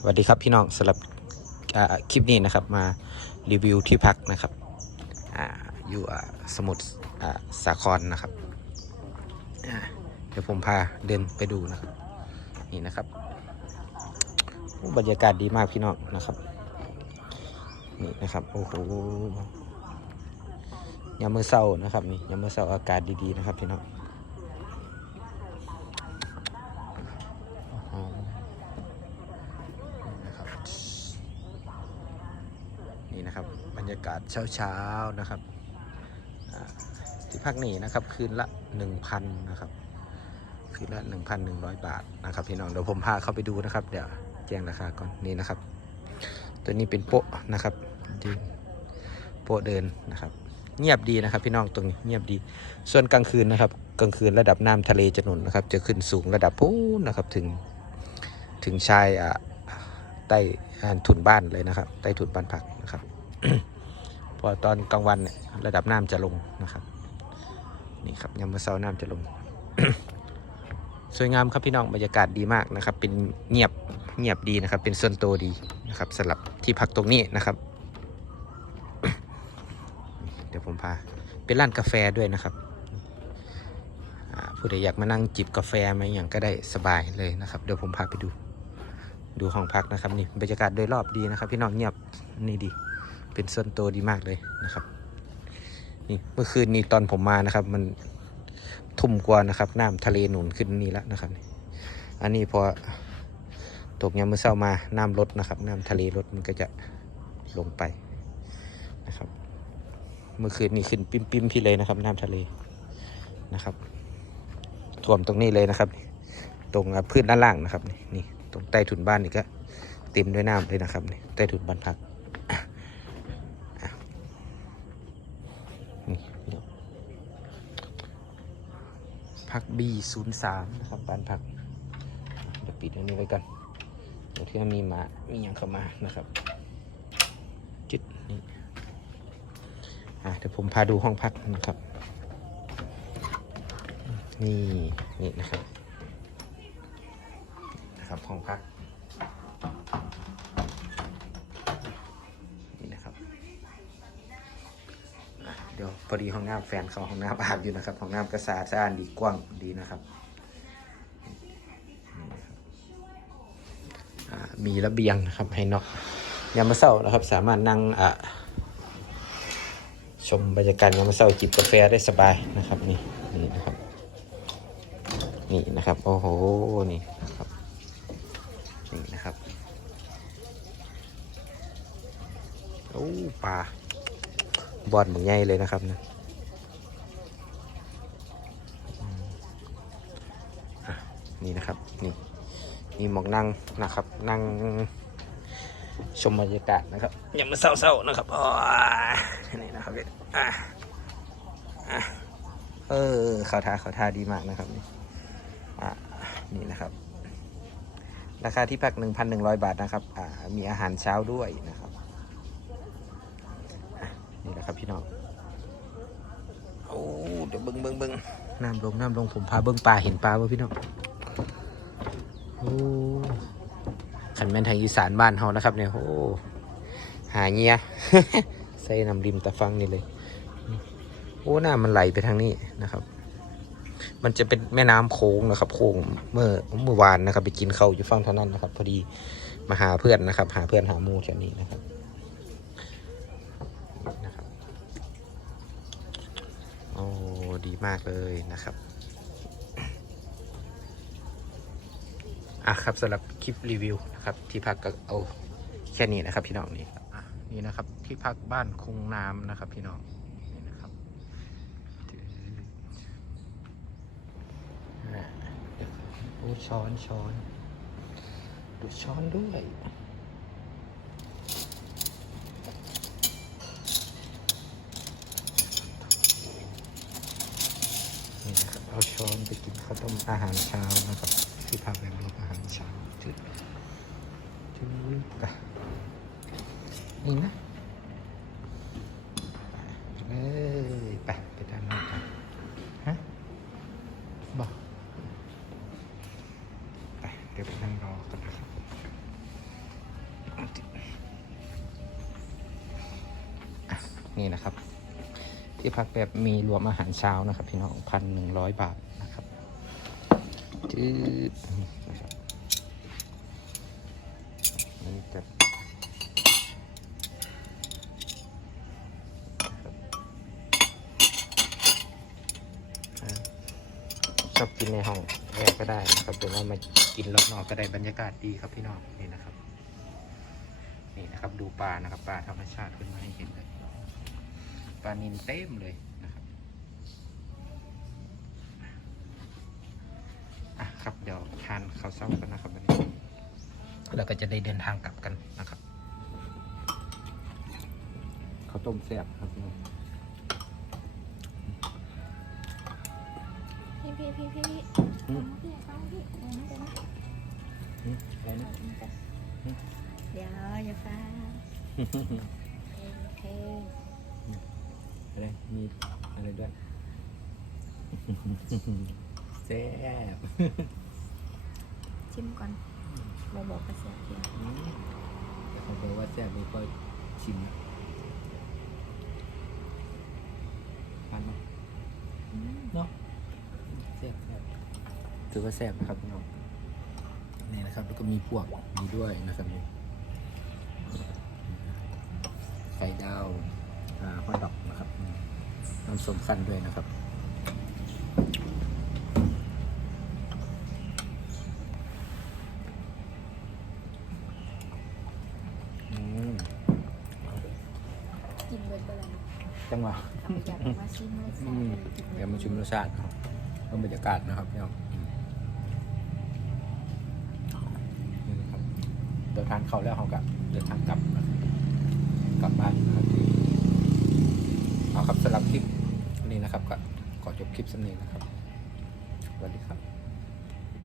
สวัสดีครับพี่น้องสำหรับคลิปนี้นะครับมารีวิวที่พักนะครับออยู่สมุทรสาครนะครับเดี๋ยวผมพาเดินไปดูนะครับนี่นะครับบรรยากาศดีมากพี่น้องนะครับนี่นะครับโอ้โหยามมื้อเช้านะครับนี่ยามเมื้อเช้าอากาศดีๆนะครับพี่น้องอ๋อ นะครับนี่นะค รับรรยากาศเช้าๆนะครับที่พักนี่นะครับคืนละ 1,000นะครับคืนละ 1,100 บาทนะครับพี่น้องเดี๋ยวผมพาเข้าไปดูนะครับ เดี๋ยวแจ้งราคาก่อนนี่นะครับ ตัวนี้เป็นโป๊ะนะครับดินโป๊ะเดินนะครับ เงียบดีนะครับ พี่น้องตรงนี้เงียบดี ส่วนกลางคืนนะครับ กลางคืนระดับน้ำทะเลจะหนุนนะครับ จะขึ้นสูงระดับพูนนะครับถึงถึงชายอ่าใต้อ่าถุนบ้านเลยนะครับ ใต้ถุนบ้านพักนะครับ พอตอนกลางวันเนี่ยระดับน้ำจะลงนะครับ นี่ครับยามมื้อเช้าน้ำจะลง สวยงามครับพี่น้องบรรยากาศดีมากนะครับ เป็นเงียบเงียบดีนะครับ เป็นส่วนตัวดีนะครับสำหรับที่พักตรงนี้นะครับ เดี๋ยวผมพาเป็นร้านกาแฟด้วยนะครับอ่าผู้ใดอยากมานั่งจิบกาแฟมาอย่างก็ได้สบายเลยนะครับ เดี๋ยวผมพาไปดู ดูห้องพักนะครับนี่บรรยากาศโดยรอบดีนะครับ พี่น้องเงียบนี่ดี เป็นส่วนตัวดีมากเลยนะครับ นี่เมื่อคืนนี้ตอนผมมานะครับ มันทุ่มกว่านะครับน้ำทะเลหนุนขึ้นนี่แล้วนะครับ อันนี้พอตกยามมื้อเช้ามาน้ำลดนะครับ น้ำทะเลลดมันก็จะลงไปนะครับ เมื่อคืนนี้ขึ้นปิมปิมพี่เลยนะครับ น้ำทะเลนะครับท่วมตรงนี้เลยนะครับ ตรงพื้นด้านล่างนะครับนี่นี่ตรงใต้ถุนบ้านนี่ก็เต็มด้วยน้ำเลยนะครับนี่ใต้ถุนบ้านพักอะอะนี่ พัก B03 นะครับบ้านพักเดี๋ยวปิดตรงนี้ไว้ก่อนเดี๋ยวที่มีหมามีอย่างเข้ามานะครับจุดนี่อะเดี๋ยวผมพาดูห้องพักนะครับ นี่นี่นะครับนะครับห้องพัก พอดีห้องน้ำแฟนเขาห้องน้ำอาบอยู่นะครับห้องน้ำก็สะอาสะอาดดีกว้างดีนะครับ มีระเบียงนะครับให้นอกยามมาเศร้านะครับ สามารถนั่งอะชมบรรยากาศยามมาเศร้าจิบกาแฟได้สบายนะครับนี่นี่นะครับ นี่นะครับโอ้โหนี่นะครับนี่นะครับโอ้ปลา บอลหมูใหญ่เลยนะครับนะนี่นะครับ นี่มีหมอกนั่งนะครับ นั่งชมบรรยากาศนะครับอย่ามาเศร้าๆนะครับอ๋อนี่นะครับอะอะเออเขาท่าเขาท่าดีมากนะครับนี่อ่านี่นะครับ ราคาที่พัก 1,100 บาทนะครับอ่ามีอาหารเช้าด้วยนะครับ นี่แหละครับพี่น้องโอ้เดี๋ยวเบิ้งเบิ้งเบิ้งน้ำลงน้ำลงผมพาเบิ้งปลาเห็นปลาป่ะพี่น้องโอ้ขันแม่นทางอีสานบ้านเฮานะครับเนี่ยโอ้หาเงี้ยใส่น้ำริมตะฟังนี่เลย โอ้น้ามันไหลไปทางนี้นะครับ มันจะเป็นแม่น้ำโค้งนะครับ โค้งเมื่อเมื่อวานนะครับ ไปกินข้าวอยู่ฝั่งท่านั้นนะครับ พอดีมาหาเพื่อนนะครับ หาเพื่อนหาหมูแถวนี้นะครับนะครับโอ้ ดีมากเลยนะครับอะครับสำหรับคลิปรีวิวนะครับที่พักก็เอาแค่นี้นะครับพี่น้องนี่นี่นะครับที่พักบ้านคงน้ำนะครับพี่น้องนี่นะครับอะโอ้ช้อนช้อนดูช้อนด้วย เอาช้อนไปกินข้าวต้มอาหารเช้านะครับ ที่พักแบบรวมอาหารเช้าจุดจุดไปนี่นะไปเลยไปไปด้านนอกกันฮะบอกไปเดี๋ยวไปนั่งรอกันนะครับนี่นะครับ ที่พักแบบมีรวมอาหารเช้านะครับ พี่น้องพันหนึ่งร้อยบาทนะครับจืดนะครับนี่จะชอบกินในห้องแอร์ก็ได้นะครับหรือว่ามากินรอบนอกก็ได้บรรยากาศดีครับพี่น้องนี่นะครับ นี่นะครับดูปลานะครับปลาธรรมชาติขึ้นมาให้เห็นเลย ปลานินเต็มเลยนะครับอะครับเดี๋ยวทานข้าวเช้ากันนะครับวันนี้แล้วก็จะได้เดินทางกลับกันนะครับข้าวต้มแซ่บครับพี่น้องพี่พี่พี่พี่อืมพี่ฟังพี่เดี๋ยวนะเดี๋ยวนะอืมอะไรนะ เดี๋ยวอย่าฟังโอเคอะไร มีอะไรด้วยแซ่บชิมก่อนบอกบอกกระเสียเพียงอืมแต่เขาบอกว่าแซ่บนี่ก็ชิมนะทานไหมเนาะแซ่บแซ่บถือว่าแซ่บนะครับพี่น้องนี่นะครับ แล้วก็มีพวกมีด้วยนะครับนี่ไข่ดาวอ่าฮอทดอก นะครับอืมน้ำส้มคั้นด้วยนะครับอืมกินเบิร์ดเบอร์อะไรจังหวะเอาไปอยากมาชิมเลยอืมเดี๋ยวมาชิมรสชาติครับเพิ่มบรรยากาศนะครับพี่น้องอืมนี่นะครับเดินทางเข้าแล้วเขากับเดินทางกลับนะครับกลับบ้านนะครับที่ เอาครับสำหรับคลิปนี้นะครับก็ขอจบคลิปสำเนียงนะครับสวัสดีครับ